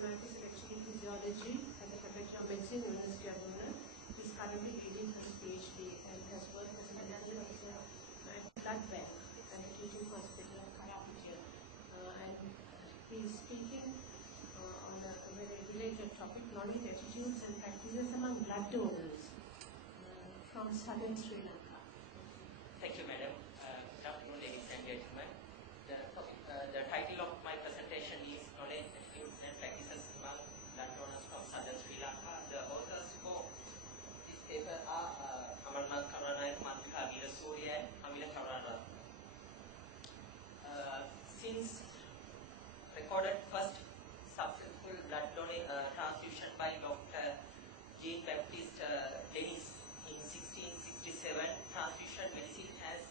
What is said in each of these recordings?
Mathematics, Electrical Physiology at the Faculty of Medicine, University of London. He is currently leading his PhD and has worked as a medical officer at blood bank and a teaching hospital at Karunathilaka. And he is speaking on a very related topic, knowledge, attitudes and practices among blood donors from Southern Sri Lanka. Thank you, Madam. Good afternoon, ladies and gentlemen. The title of my presentation is Knowledge, Attitudes and Practices among Blood Donors from Southern Sri Lanka. The authors for this paper are Karunanayake, Weerasuriya and Karunathilaka. Since recorded first successful blood transfusion by Dr. Jean-Baptiste Denis in 1667, transfusion medicine has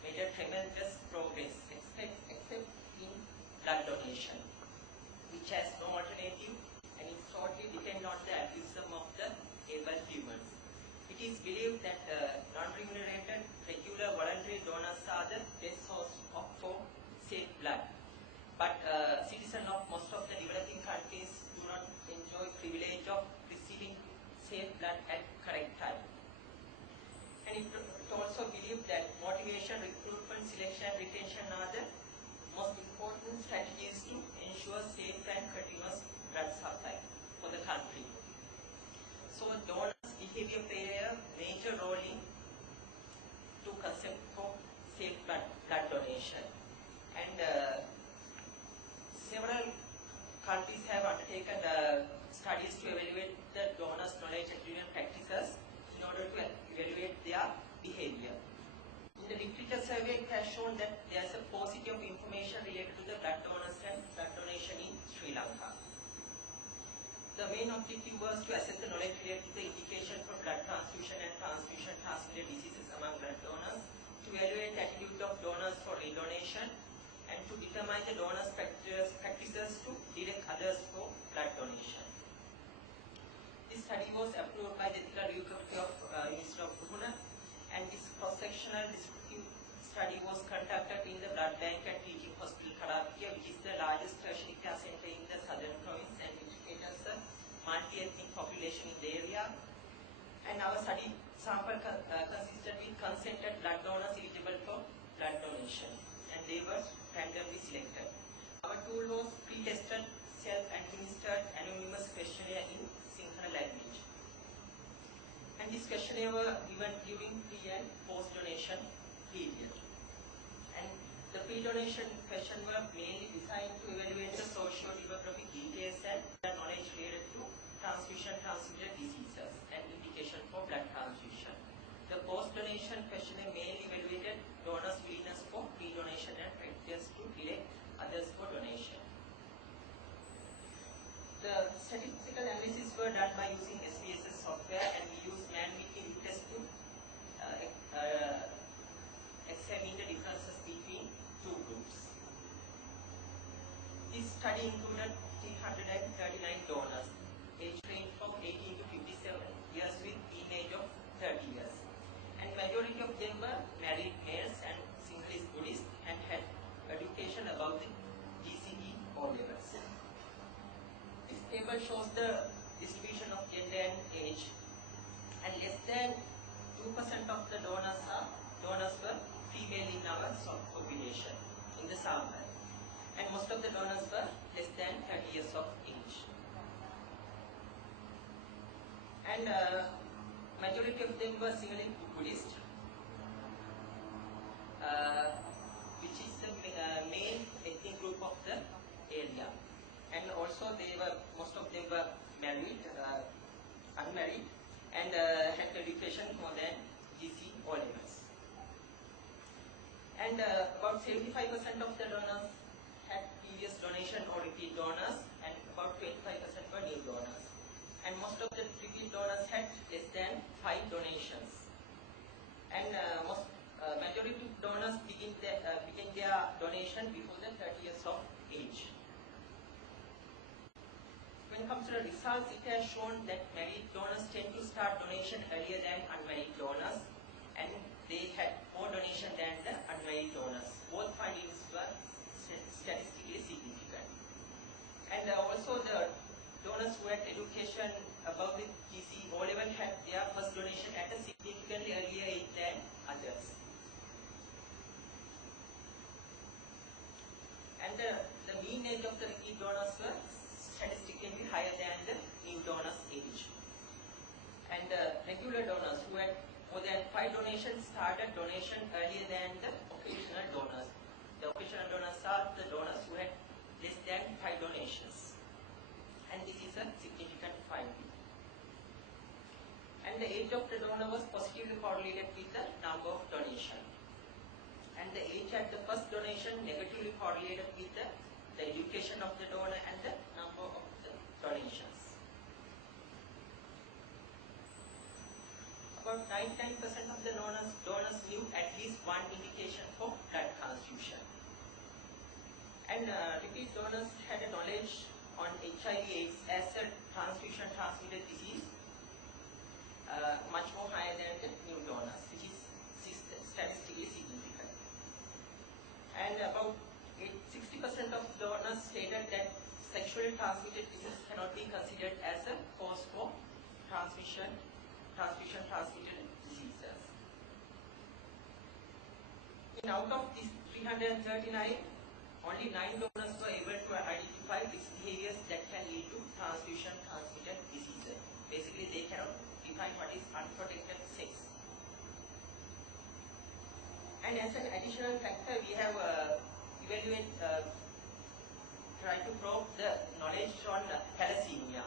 made a tremendous progress, except in blood donation, which has no alternative and is totally dependent on the altruism of the able humans. It is believed that non-remunerated, regular, voluntary donors are the best source for safe blood. But citizens of most of the developing countries do not enjoy privilege of receiving safe blood at correct time. And it also believed that motivation, recruitment, selection, and retention are the most important strategies to ensure safe and continuous blood supply for the country. So donors' behavior play a major role in to concept for safe blood donation. And several countries have undertaken studies to evaluate the donors' knowledge and practices in order to evaluate their behavior. In the literature survey, it has shown that there is a paucity of information related to the blood donors and blood donation in Sri Lanka. The main objective was to assess the knowledge related to the indication for blood transfusion and transfusion-transmitted diseases among blood donors, to evaluate the attitude of donors for redonation, and to determine the donors' practices to direct others for blood donation. This study was approved by the Ethical Review Committee of University of London, and this cross-sectional descriptive study was conducted in the Blood Bank and Teaching Hospital Karunathilaka, which is the largest tertiary care center in the southern province and which caters a multi-ethnic population in the area. And our study sample consisted with consented blood donors eligible for blood donation, and they were randomly selected. Our tool was pre-tested, self-administered anonymous questionnaire in Sinhala language. And this questionnaire were given during pre- and post-donation period. And the pre-donation question were mainly designed to evaluate the socio-demographic details and the knowledge related to transfusion-transmitted diseases and indication for blood transfusion. The post-donation questionnaire mainly evaluated donors' willingness for pre-donation and practice to direct others for donation. The statistical analysis were done by using SPSS software, and we used man-making tests to examine the differences between two groups. This study included 339 donors, age range from 18 to 57 years with mean age of 30 years. And majority of them were married males and Sinhalese Buddhists and had education above the GCE or levels. This table shows the distribution of gender and age, and less than 2% of the donors were female in our population in the sample, and most of the donors were less than 30 years of age. And majority of them were Sinhalese Buddhist, which is the main ethnic group of the area. And also most of them were married, unmarried, and had education more than GC or levels. And about 75% of the donors had previous donation or repeat donors, and about 25% were new donors. And most of the repeat donors had less than 5 donations. And majority of donors begin their donation before the 30 years of age. When it comes to the results, it has shown that married donors tend to start donation earlier than unmarried donors, and they had more donation than the unmarried donors. Both findings were statistically significant. And also the age of the repeat donors were statistically higher than the new donors' age. And regular donors who had more than 5 donations started donation earlier than the occasional donors. The occasional donors are the donors who had less than 5 donations. And this is a significant finding. And the age of the donor was positively correlated with the number of donation. And the age at the first donation negatively correlated with the education of the donor and the number of the donations. About 99% of the donors knew at least one indication for blood transfusion. And repeat donors had a knowledge on HIV/AIDS as a transfusion-transmitted disease much more higher than the new donors, which is statistically significant. And about 60% of donors stated that sexually transmitted disease cannot be considered as a cause for transfusion-transmitted diseases. Out of these 339, only 9 donors were able to identify risk behaviors that can lead to transfusion-transmitted diseases. Basically, they cannot define what is unprotected sex. And as an additional factor, we have tried to probe the knowledge on thalassemia.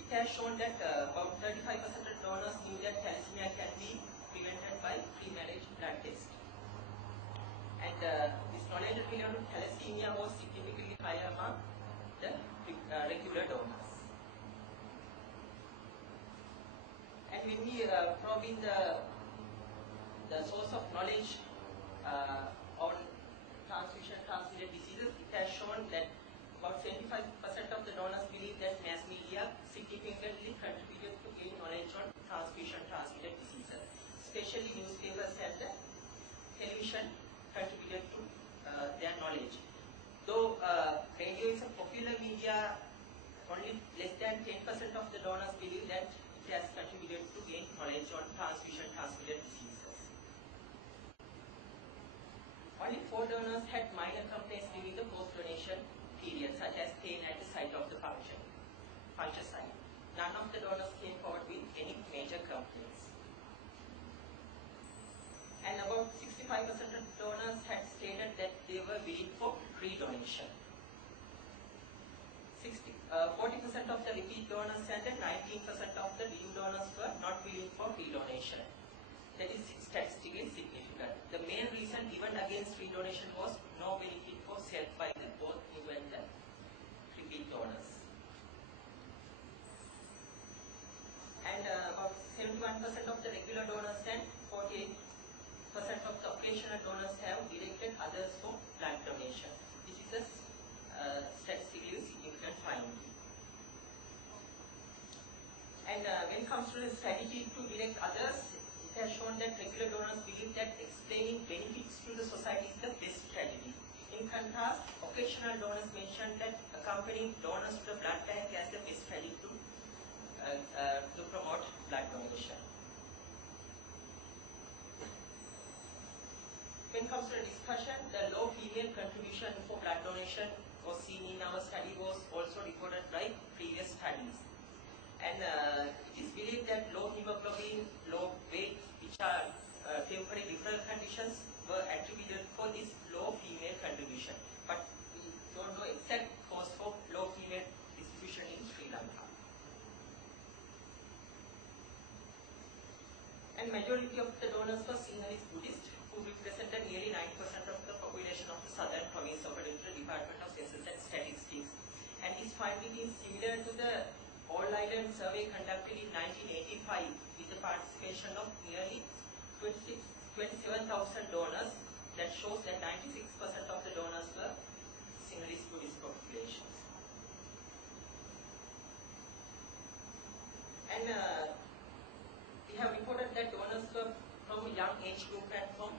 It has shown that about 35% of donors knew that thalassemia can be prevented by pre-marriage blood test. And this knowledge related to thalassemia was significantly higher among the regular donors. And when we probe in the source of knowledge on transfusion-transmitted diseases, it has shown that about 75% of the donors believe that mass media significantly contributed to gain knowledge on transfusion-transmitted diseases. Especially newspapers and the television contributed to their knowledge. Though radio is a popular media, only less than 10% of the donors believe that it has contributed to gain knowledge on transfusion-transmitted diseases. Only 4 donors had minor complaints during the post-donation period, such as pain at the site of the puncture site. None of the donors came forward with any major complaints. And about 65% of donors had stated that they were willing for redonation. 40% of the repeat donors and 19% of the new donors were not willing for redonation. That is statistically significant. The main reason given against redonation was no benefit was held by the both new and the repeat donors. And about 71% of the regular donors and 48% of the occasional donors have directed others for blood donation. This is a statistically significant finding. And when it comes to the strategy to direct others, it has shown that regular donors believe that explaining benefits to the society is the best strategy. In contrast, occasional donors mentioned that accompanying donors to the blood bank as the best strategy to promote blood donation. When it comes to the discussion, the low female contribution for blood donation was seen in our study was also reported by previous studies. And it is believed that low hemoglobin, low weight, which are temporary referral conditions, were attributed for this low female contribution. But we don't know exact cause for low female distribution in Sri Lanka. And majority of the donors were Sinhalese Buddhist, who represented nearly 90% of the population of the southern province according to the Department of Census and Statistics. And this finding is similar to the all-island survey conducted in 1985 with the participation of nearly 27,000 donors. That shows that 96% of the donors were Sinhalese Buddhist populations. And we have reported that donors were from a young age group and from